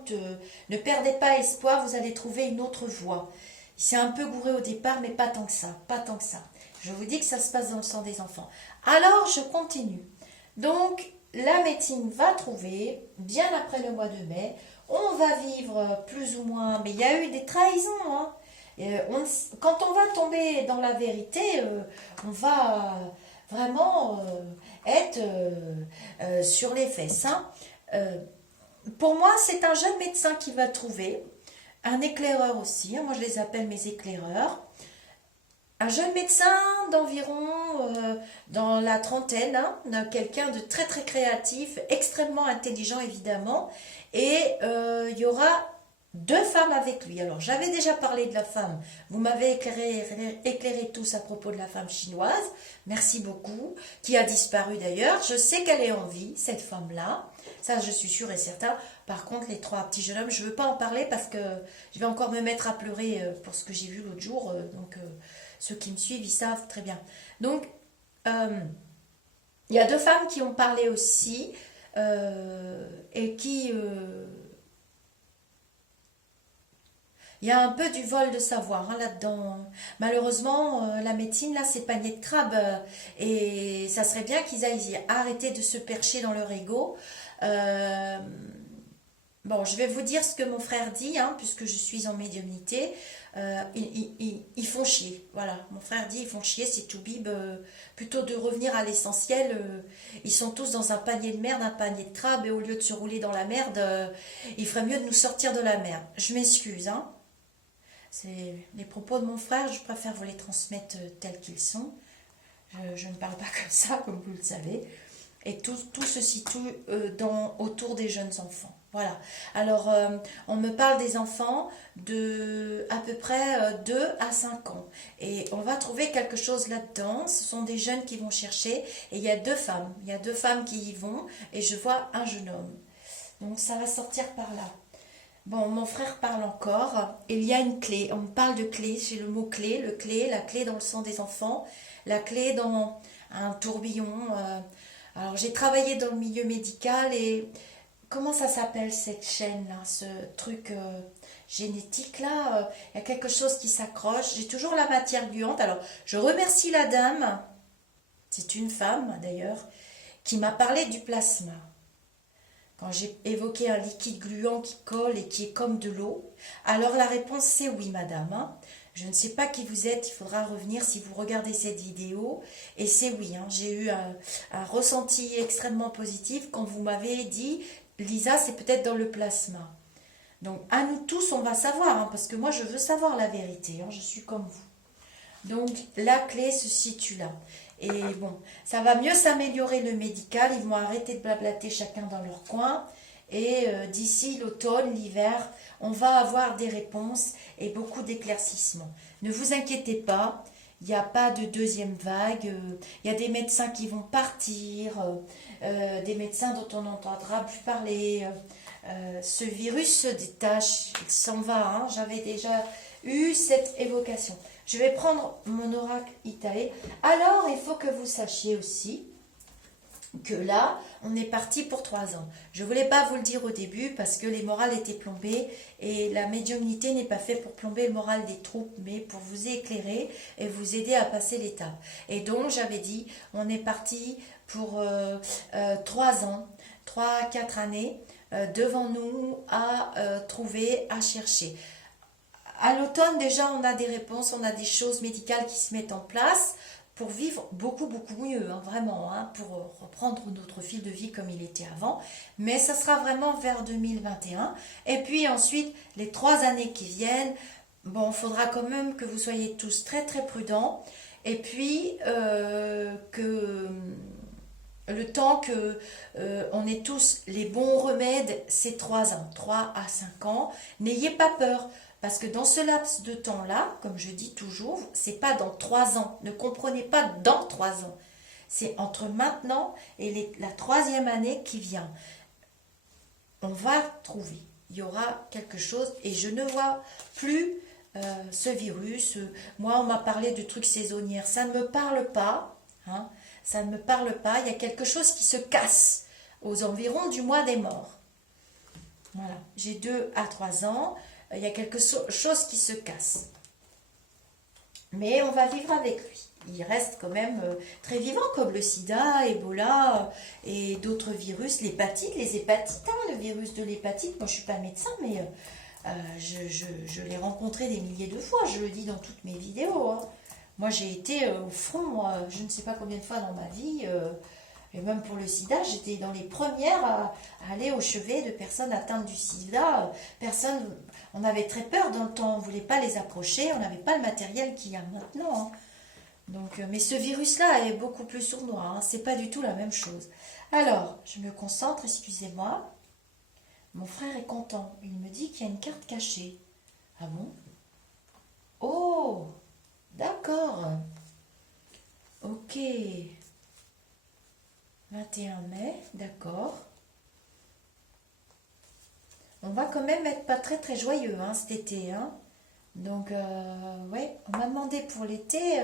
ne perdez pas espoir, vous allez trouver une autre voie. Il s'est un peu gouré au départ, mais pas tant que ça, pas tant que ça. Je vous dis que ça se passe dans le sang des enfants. Alors, je continue. Donc, la médecine va trouver, bien après le mois de mai, on va vivre plus ou moins, mais il y a eu des trahisons, hein. Quand on va tomber dans la vérité, on va vraiment être sur les fesses, hein. Pour moi, c'est un jeune médecin qui va trouver, un éclaireur aussi, hein, moi je les appelle mes éclaireurs, un jeune médecin d'environ dans la trentaine, hein, quelqu'un de très très créatif, extrêmement intelligent évidemment, et il y aura deux femmes avec lui. Alors j'avais déjà parlé de la femme, vous m'avez éclairé tous à propos de la femme chinoise, merci beaucoup, qui a disparu d'ailleurs. Je sais qu'elle est en vie, cette femme-là, ça je suis sûre et certain. Par contre les trois petits jeunes hommes, je ne veux pas en parler parce que je vais encore me mettre à pleurer pour ce que j'ai vu l'autre jour, donc ceux qui me suivent, ils savent très bien. Donc il y a deux femmes qui ont parlé aussi et qui... il y a un peu du vol de savoir, hein, là-dedans. Malheureusement, la médecine, là, c'est panier de crabe. Et ça serait bien qu'ils aillent arrêter de se percher dans leur ego. Bon, je vais vous dire ce que mon frère dit, hein, puisque je suis en médiumnité. Ils font chier. Voilà, mon frère dit ils font chier, c'est tout bib. Plutôt de revenir à l'essentiel, ils sont tous dans un panier de merde, un panier de crabes, et au lieu de se rouler dans la merde, il ferait mieux de nous sortir de la merde. Je m'excuse, hein. C'est les propos de mon frère, je préfère vous les transmettre tels qu'ils sont. Je ne parle pas comme ça, comme vous le savez. Et tout se situe autour des jeunes enfants. Voilà. Alors, on me parle des enfants de à peu près 2 à 5 ans. Et on va trouver quelque chose là-dedans. Ce sont des jeunes qui vont chercher. Et il y a 2 femmes. Il y a 2 femmes qui y vont. Et je vois un jeune homme. Donc, ça va sortir par là. Bon, mon frère parle encore. Il y a une clé. On me parle de clé. J'ai le mot clé. Le clé, la clé dans le sang des enfants. La clé dans un tourbillon. Alors, j'ai travaillé dans le milieu médical et comment ça s'appelle cette chaîne-là, ce truc génétique-là, il y a quelque chose qui s'accroche. J'ai toujours la matière gluante. Alors, je remercie la dame, c'est une femme d'ailleurs, qui m'a parlé du plasma. Quand j'ai évoqué un liquide gluant qui colle et qui est comme de l'eau, alors la réponse c'est oui, madame, hein. Je ne sais pas qui vous êtes, il faudra revenir si vous regardez cette vidéo. Et c'est oui, hein, j'ai eu un ressenti extrêmement positif quand vous m'avez dit, Lisa, c'est peut-être dans le plasma. Donc à nous tous, on va savoir, hein, parce que moi je veux savoir la vérité, hein, je suis comme vous. Donc la clé se situe là. Et bon, ça va mieux s'améliorer le médical, ils vont arrêter de blablater chacun dans leur coin. Et d'ici l'automne, l'hiver, on va avoir des réponses et beaucoup d'éclaircissements. Ne vous inquiétez pas, il n'y a pas de deuxième vague. Il y a des médecins qui vont partir, des médecins dont on n'entendra plus parler. Ce virus se détache, il s'en va. Hein. J'avais déjà eu cette évocation. Je vais prendre mon oracle Itaé. Alors, il faut que vous sachiez aussi que là, on est parti pour 3 ans. Je ne voulais pas vous le dire au début parce que les morales étaient plombées et la médiumnité n'est pas faite pour plomber le moral des troupes, mais pour vous éclairer et vous aider à passer l'étape. Et donc, j'avais dit, on est parti pour 3 ans, 3 à 4 années devant nous à trouver, à chercher. À l'automne, déjà, on a des réponses, on a des choses médicales qui se mettent en place pour vivre beaucoup, beaucoup mieux, hein, vraiment, hein, pour reprendre notre fil de vie comme il était avant. Mais ça sera vraiment vers 2021. Et puis ensuite, les 3 années qui viennent, bon, il faudra quand même que vous soyez tous très, très prudents. Et puis, que le temps que on ait tous les bons remèdes, c'est 3 ans, 3 à 5 ans. N'ayez pas peur. Parce que dans ce laps de temps-là, comme je dis toujours, c'est pas dans 3 ans. Ne comprenez pas dans 3 ans. C'est entre maintenant et la 3e année qui vient. On va trouver. Il y aura quelque chose et je ne vois plus ce virus. Moi, on m'a parlé de trucs saisonnières. Ça ne me parle pas. Hein, ça ne me parle pas. Il y a quelque chose qui se casse aux environs du mois des morts. Voilà. J'ai 2 à 3 ans. Il y a quelque chose qui se casse. Mais on va vivre avec lui. Il reste quand même très vivant, comme le sida, Ebola et d'autres virus. L'hépatite, les hépatites, hein, le virus de l'hépatite. Moi, je ne suis pas médecin, mais je l'ai rencontré des milliers de fois. Je le dis dans toutes mes vidéos. Hein. Moi, j'ai été au front, je ne sais pas combien de fois dans ma vie. Et même pour le sida, j'étais dans les premières à aller au chevet de personnes atteintes du sida. On avait très peur dans le temps, on ne voulait pas les approcher, on n'avait pas le matériel qu'il y a maintenant. Hein. Donc, mais ce virus-là est beaucoup plus sournois, hein. C'est pas du tout la même chose. Alors, je me concentre, excusez-moi. Mon frère est content, il me dit qu'il y a une carte cachée. Ah bon? Oh, d'accord. Ok. 21 mai, d'accord. On va quand même être pas très très joyeux hein, cet été. Hein. Donc, ouais, on m'a demandé pour l'été.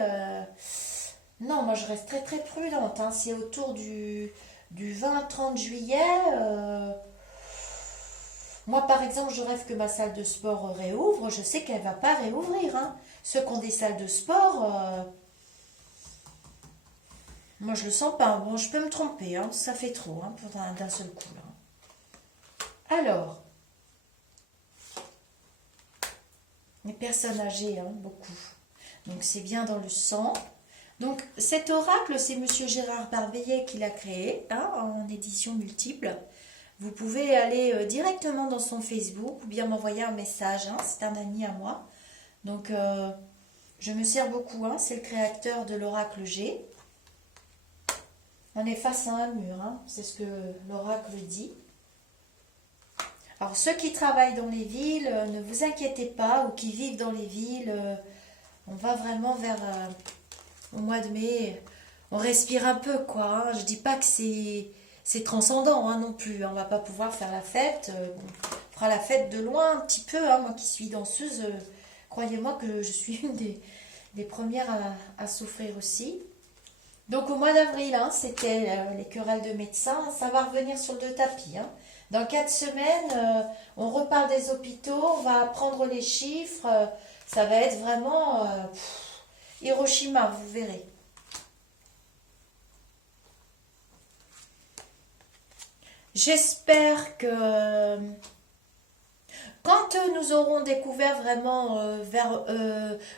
Non, moi je reste très très prudente. Hein. C'est autour du 20-30 juillet. Moi par exemple, je rêve que ma salle de sport réouvre. Je sais qu'elle va pas réouvrir. Hein. Ceux qui ont des salles de sport. Moi, je le sens pas. Bon, je peux me tromper. Hein. Ça fait trop hein, d'un seul coup. Là. Alors, Les personnes âgées, hein, beaucoup. Donc c'est bien dans le sang. Donc cet oracle, c'est Monsieur Gérard Barbellier qui l'a créé, hein, en édition multiple. Vous pouvez aller directement dans son Facebook ou bien m'envoyer un message, hein, c'est un ami à moi. Donc je me sers beaucoup, hein, c'est le créateur de l'oracle G. On est face à un mur, hein, c'est ce que l'oracle dit. Alors ceux qui travaillent dans les villes, ne vous inquiétez pas, ou qui vivent dans les villes, on va vraiment vers au mois de mai, on respire un peu quoi. Hein. Je dis pas que c'est transcendant hein, non plus. On va pas pouvoir faire la fête. On fera la fête de loin un petit peu. Hein. Moi qui suis danseuse, croyez-moi que je suis une des premières à souffrir aussi. Donc au mois d'avril, hein, c'était les querelles de médecins. Ça va revenir sur le tapis. Hein. Dans 4 semaines, on reparle des hôpitaux, on va prendre les chiffres. Ça va être vraiment Hiroshima, vous verrez. J'espère que quand nous aurons découvert vraiment vers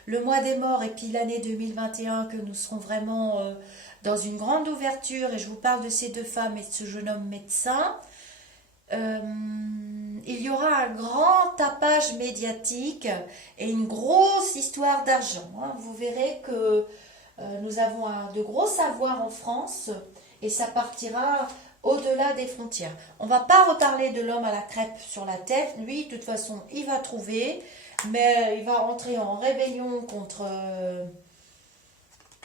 le mois des morts et puis l'année 2021, que nous serons vraiment dans une grande ouverture, et je vous parle de ces deux femmes et de ce jeune homme médecin, il y aura un grand tapage médiatique et une grosse histoire d'argent. Hein. Vous verrez que nous avons de gros savoirs en France et ça partira au-delà des frontières. On ne va pas reparler de l'homme à la crêpe sur la tête. Lui, de toute façon, il va trouver, mais il va rentrer en rébellion contre...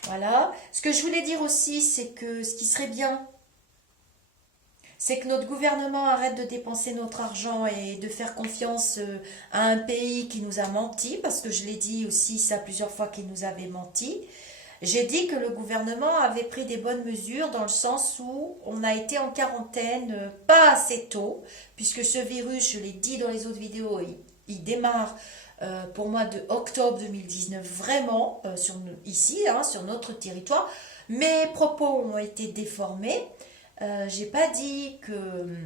voilà. Ce que je voulais dire aussi, c'est que ce qui serait bien, c'est que notre gouvernement arrête de dépenser notre argent et de faire confiance à un pays qui nous a menti, parce que je l'ai dit aussi ça plusieurs fois qu'il nous avait menti. J'ai dit que le gouvernement avait pris des bonnes mesures dans le sens où on a été en quarantaine pas assez tôt, puisque ce virus, je l'ai dit dans les autres vidéos, il démarre pour moi de octobre 2019 vraiment ici, hein, sur notre territoire. Mes propos ont été déformés. J'ai pas dit que...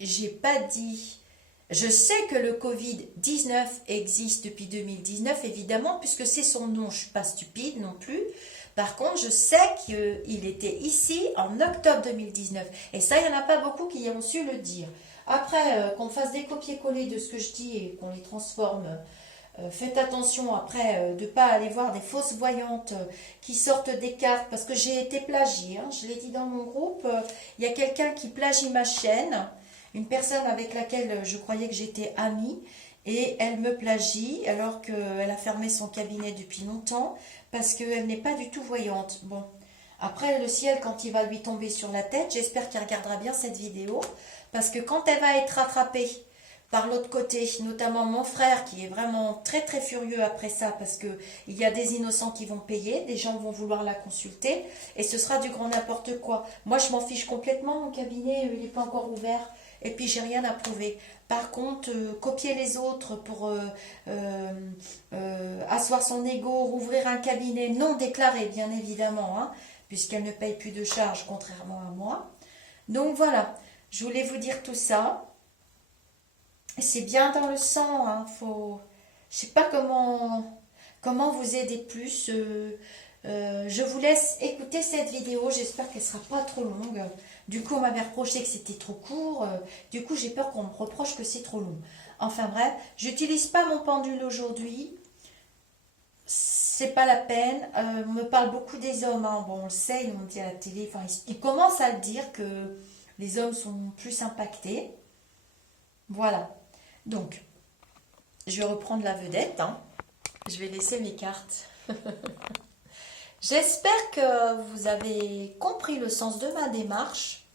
J'ai pas dit... Je sais que le Covid-19 existe depuis 2019, évidemment, puisque c'est son nom, je ne suis pas stupide non plus. Par contre, je sais qu'il était ici en octobre 2019. Et ça, il n'y en a pas beaucoup qui ont su le dire. Après, qu'on fasse des copier-coller de ce que je dis et qu'on les transforme, faites attention après de ne pas aller voir des fausses voyantes qui sortent des cartes, parce que j'ai été plagiée. Hein, je l'ai dit dans mon groupe, il y a quelqu'un qui plagie ma chaîne. Une personne avec laquelle je croyais que j'étais amie et elle me plagie alors qu'elle a fermé son cabinet depuis longtemps parce qu'elle n'est pas du tout voyante. Bon, après le ciel quand il va lui tomber sur la tête, j'espère qu'il regardera bien cette vidéo parce que quand elle va être rattrapée par l'autre côté, notamment mon frère qui est vraiment très très furieux après ça parce que il y a des innocents qui vont payer, des gens vont vouloir la consulter et ce sera du grand n'importe quoi. Moi je m'en fiche complètement, mon cabinet il n'est pas encore ouvert. Et puis j'ai rien à prouver. Par contre, copier les autres pour asseoir son ego, rouvrir un cabinet non déclaré, bien évidemment, hein, puisqu'elle ne paye plus de charges, contrairement à moi. Donc voilà, je voulais vous dire tout ça. C'est bien dans le sang, hein, faut... Je sais pas comment vous aider plus. Je vous laisse écouter cette vidéo, j'espère qu'elle sera pas trop longue. Du coup, on m'avait reproché que c'était trop court. Du coup, j'ai peur qu'on me reproche que c'est trop long. Enfin bref, j'utilise pas mon pendule aujourd'hui. C'est pas la peine. On me parle beaucoup des hommes. Hein. Bon, on le sait, ils m'ont dit à la télé. Enfin, ils commencent à le dire que les hommes sont plus impactés. Voilà. Donc, je vais reprendre la vedette. Hein. Je vais laisser mes cartes. J'espère que vous avez compris le sens de ma démarche.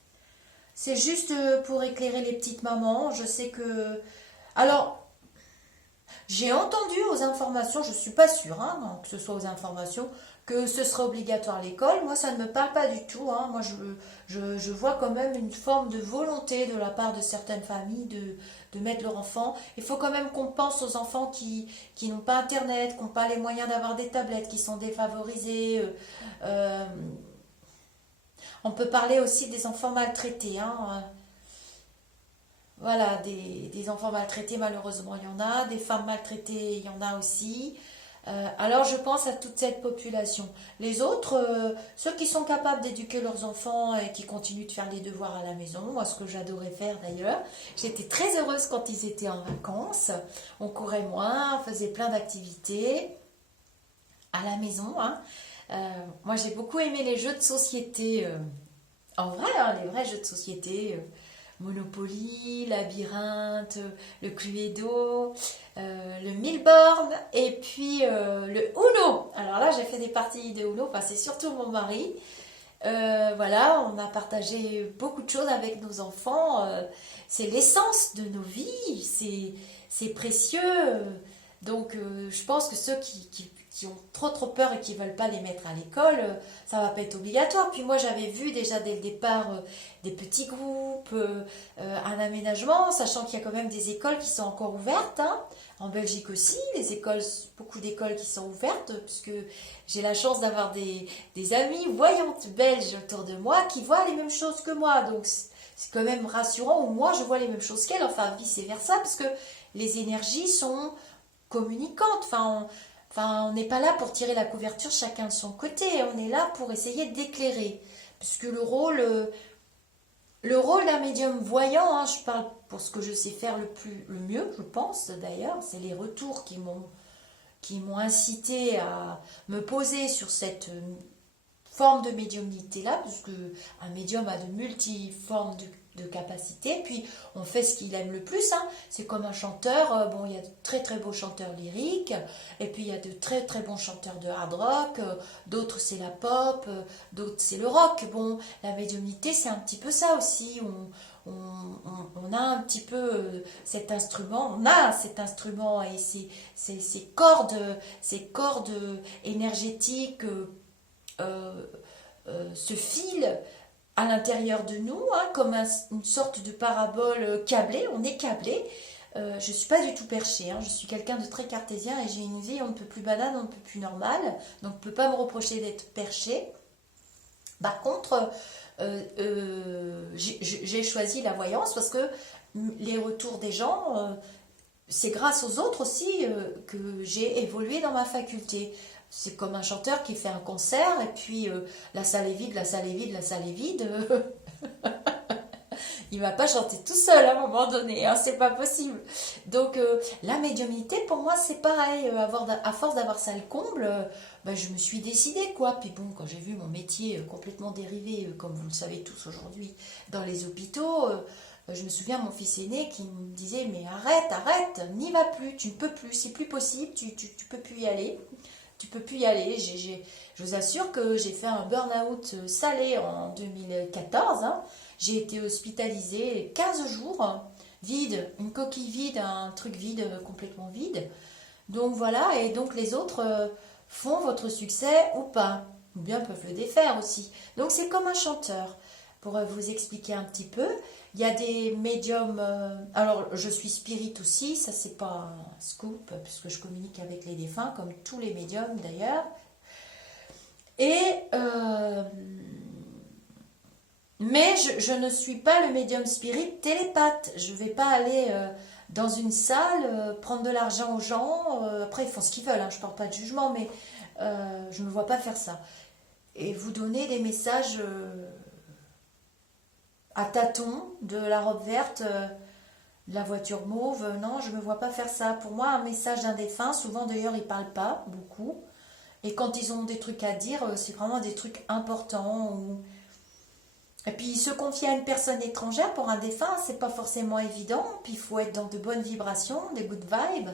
C'est juste pour éclairer les petites mamans. Je sais que... Alors, j'ai entendu aux informations, je ne suis pas sûre hein, que ce soit aux informations, que ce sera obligatoire à l'école. Moi, ça ne me parle pas du tout. Hein. Moi, je vois quand même une forme de volonté de la part de certaines familles de mettre leur enfant. Il faut quand même qu'on pense aux enfants qui n'ont pas Internet, qui n'ont pas les moyens d'avoir des tablettes, qui sont défavorisés. On peut parler aussi des enfants maltraités. Hein. voilà, des enfants maltraités, malheureusement, il y en a. Des femmes maltraitées, il y en a aussi. Alors je pense à toute cette population. Les autres, ceux qui sont capables d'éduquer leurs enfants et qui continuent de faire les devoirs à la maison, moi ce que j'adorais faire d'ailleurs, j'étais très heureuse quand ils étaient en vacances. On courait moins, on faisait plein d'activités à la maison, hein. Moi j'ai beaucoup aimé les jeux de société, en vrai, hein, les vrais jeux de société. Monopoly, Labyrinthe, le Cluedo, le Milborn et puis le Uno. Alors là, j'ai fait des parties de Uno, enfin, c'est surtout mon mari. Voilà, on a partagé beaucoup de choses avec nos enfants. C'est l'essence de nos vies, c'est précieux. Donc, je pense que ceux qui ont trop peur et qui veulent pas les mettre à l'école, ça va pas être obligatoire. Puis moi, j'avais vu déjà dès le départ des petits groupes, un aménagement, sachant qu'il y a quand même des écoles qui sont encore ouvertes, hein. En Belgique aussi, les écoles, beaucoup d'écoles qui sont ouvertes, puisque j'ai la chance d'avoir des amies voyantes belges autour de moi qui voient les mêmes choses que moi. Donc, c'est quand même rassurant, ou moi, je vois les mêmes choses qu'elles, enfin, vice-versa, parce que les énergies sont communicantes. Enfin, on n'est pas là pour tirer la couverture chacun de son côté, on est là pour essayer d'éclairer. Puisque le rôle d'un médium voyant, hein, je parle pour ce que je sais faire le mieux, je pense d'ailleurs, c'est les retours qui m'ont incité à me poser sur cette forme de médiumnité-là, puisque un médium a de multiformes de capacités, puis on fait ce qu'il aime le plus, hein. C'est comme un chanteur, bon, il y a de très beaux chanteurs lyriques, et puis il y a de très bons chanteurs de hard rock, d'autres c'est la pop, d'autres c'est le rock. Bon, la médiumnité c'est un petit peu ça aussi, on a un petit peu cet instrument, on a cet instrument et ces cordes énergétiques, ce fil à l'intérieur de nous, hein, comme une sorte de parabole câblée, on est câblé. Je ne suis pas du tout perchée, hein, je suis quelqu'un de très cartésien et j'ai une vie on ne peut plus banane, on ne peut plus normale, donc on ne peut pas me reprocher d'être perché. Par contre, j'ai choisi la voyance parce que les retours des gens, c'est grâce aux autres aussi que j'ai évolué dans ma faculté. C'est comme un chanteur qui fait un concert et puis la salle est vide, la salle est vide, la salle est vide. Il ne va pas chanter tout seul à un moment donné, hein, c'est pas possible. Donc la médiumnité pour moi c'est pareil, à force d'avoir ça le comble, ben, je me suis décidée quoi. Puis bon, quand j'ai vu mon métier complètement dérivé, comme vous le savez tous aujourd'hui, dans les hôpitaux, je me souviens mon fils aîné qui me disait mais arrête, n'y va plus, tu ne peux plus, c'est plus possible, tu peux plus y aller. Tu peux plus y aller. Je vous assure que j'ai fait un burn-out salé en 2014. Hein. J'ai été hospitalisée 15 jours, hein, vide, une coquille vide, un truc vide, complètement vide. Donc voilà, et donc les autres font votre succès ou pas, ou bien peuvent le défaire aussi. Donc c'est comme un chanteur. Pour vous expliquer un petit peu, il y a des médiums. Alors, je suis spirit aussi, ça c'est pas un scoop, puisque je communique avec les défunts, comme tous les médiums d'ailleurs. Et. Mais je ne suis pas le médium spirit télépathe. Je ne vais pas aller dans une salle, prendre de l'argent aux gens. Après, ils font ce qu'ils veulent, hein, je ne parle pas de jugement, mais je ne me vois pas faire ça. Et vous donner des messages. À tâtons, de la robe verte, de la voiture mauve, non, je ne me vois pas faire ça. Pour moi, un message d'un défunt, souvent d'ailleurs, ils ne parlent pas beaucoup. Et quand ils ont des trucs à dire, c'est vraiment des trucs importants. Et puis, se confier à une personne étrangère pour un défunt, c'est pas forcément évident. Puis, il faut être dans de bonnes vibrations, des good vibes.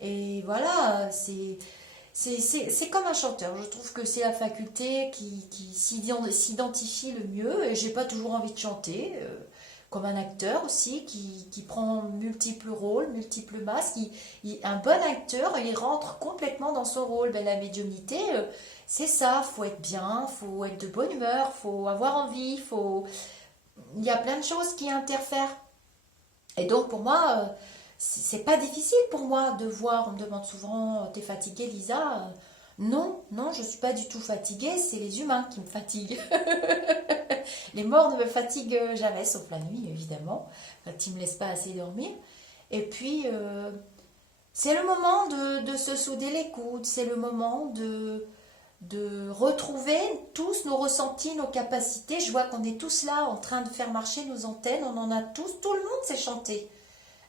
Et voilà, c'est comme un chanteur. Je trouve que c'est la faculté qui s'identifie le mieux. Et j'ai pas toujours envie de chanter. Comme un acteur aussi, qui prend multiples rôles, multiples masques. Un bon acteur, il rentre complètement dans son rôle. Ben, la médiumnité, c'est ça. Faut être bien, faut être de bonne humeur, faut avoir envie, il y a plein de choses qui interfèrent. Et donc pour moi, c'est pas difficile pour moi de voir. On me demande souvent, t'es fatiguée, Lisa? Non, non, je ne suis pas du tout fatiguée, c'est les humains qui me fatiguent. Les morts ne me fatiguent jamais, sauf la nuit, évidemment, quand ils ne me laissent pas assez dormir. Et puis, c'est le moment de se souder les coudes, c'est le moment de retrouver tous nos ressentis, nos capacités. Je vois qu'on est tous là en train de faire marcher nos antennes, on en a tous, tout le monde sait chanter.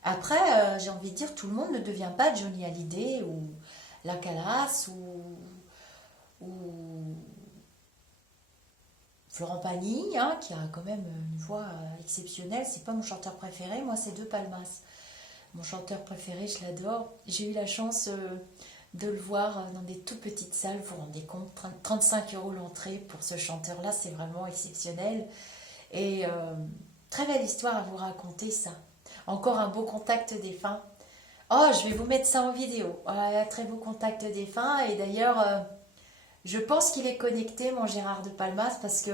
Après, j'ai envie de dire, tout le monde ne devient pas Johnny Hallyday ou La Calas ou Florent Pagny, hein, qui a quand même une voix exceptionnelle. C'est pas mon chanteur préféré, moi c'est De Palmas. Mon chanteur préféré, je l'adore. J'ai eu la chance de le voir dans des toutes petites salles. Vous vous rendez compte, 35 € l'entrée pour ce chanteur-là, c'est vraiment exceptionnel. Et très belle histoire à vous raconter ça. Encore un beau contact défunt. Oh, je vais vous mettre ça en vidéo. Un très beau contact défunt. Et d'ailleurs, je pense qu'il est connecté, mon Gérard de Palmas, parce que